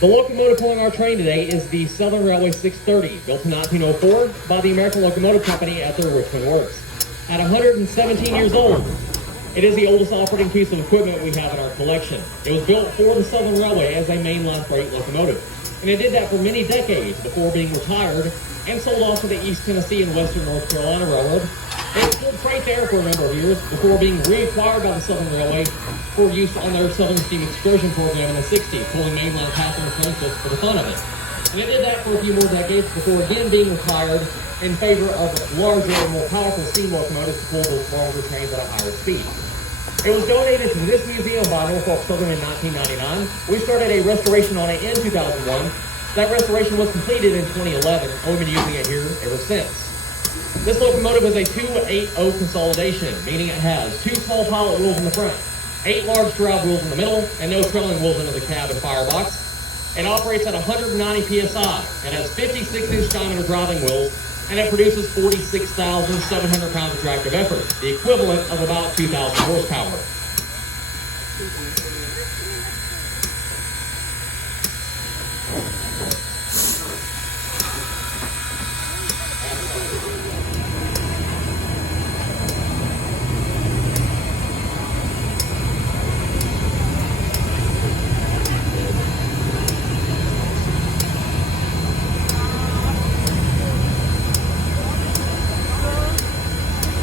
The locomotive pulling our train today is the Southern Railway 630, built in 1904 by the American Locomotive Company at their Richmond Works. At 117 years old, it is the oldest operating piece of equipment we have in our collection. It was built for the Southern Railway as a mainline freight locomotive, and it did that for many decades before being retired and sold off to the East Tennessee and Western North Carolina Railroad. It pulled freight there for a number of years before being reacquired by the Southern Railway for use on their Southern Steam Excursion program in the 60s, pulling mainline passenger trains just for the fun of it. And it did that for a few more decades before again being retired in favor of larger and more powerful steam locomotives to pull those longer trains at a higher speed. It was donated to this museum by Norfolk Southern in 1999. We started a restoration on it in 2001. That restoration was completed in 2011, and we've been using it here ever since. This locomotive is a 2-8-0 consolidation, meaning it has 2 small pilot wheels in the front, 8 large drive wheels in the middle, and no trailing wheels into the cab and firebox. It operates at 190 psi. It has 56-inch diameter driving wheels, and it produces 46,700 pounds of tractive effort, the equivalent of about 2,000 horsepower.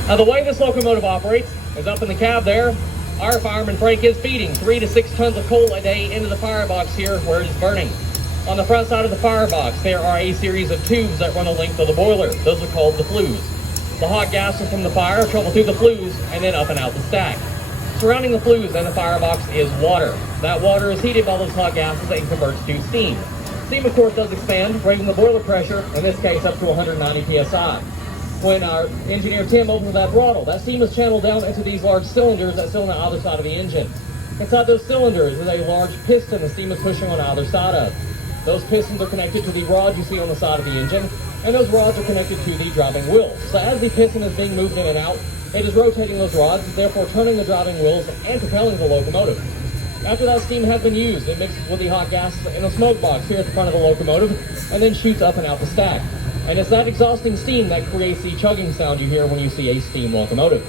Now, the way this locomotive operates is up in the cab there. Our fireman Frank is feeding 3 to 6 tons of coal a day into the firebox here where it is burning. On the front side of the firebox, there are a series of tubes that run the length of the boiler. Those are called the flues. The hot gases from the fire travel through the flues and then up and out the stack. Surrounding the flues and the firebox is water. That water is heated by those hot gases and converts to steam. Steam, of course, does expand, raising the boiler pressure, in this case up to 190 psi. When our engineer Tim opens that throttle, that steam is channeled down into these large cylinders that sit on the other side of the engine. Inside those cylinders is a large piston the steam is pushing on either side of. Those pistons are connected to the rods you see on the side of the engine, and those rods are connected to the driving wheels. So as the piston is being moved in and out, it is rotating those rods, therefore turning the driving wheels and propelling the locomotive. After that steam has been used, it mixes with the hot gases in a smoke box here at the front of the locomotive, and then shoots up and out the stack. And it's that exhausting steam that creates the chugging sound you hear when you see a steam locomotive.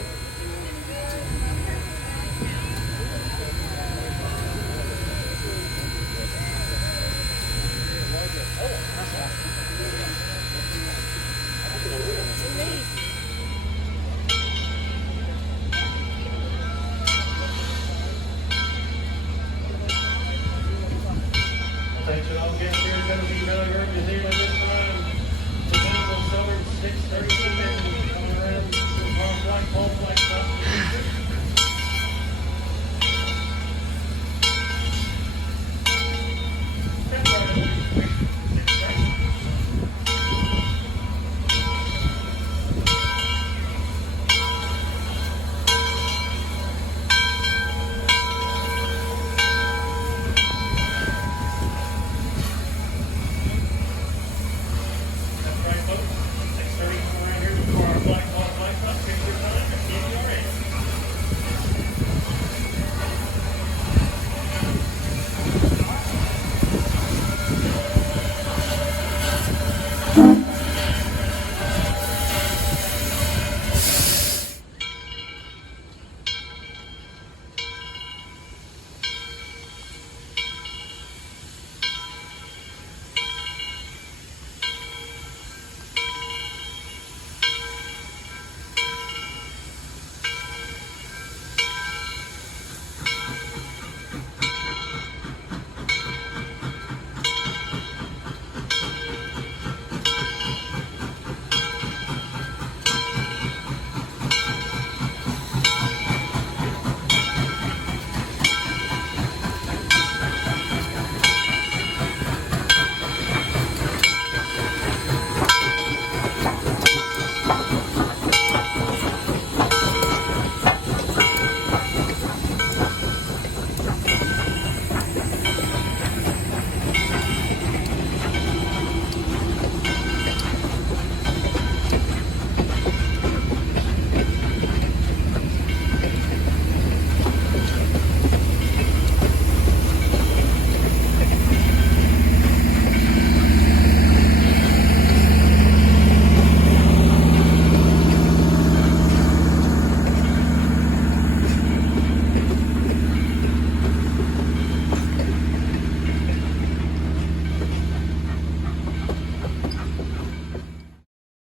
Attention all guests, here going to be another museum at this time. The Southern 632 coming around from Flagpole, Flagpole.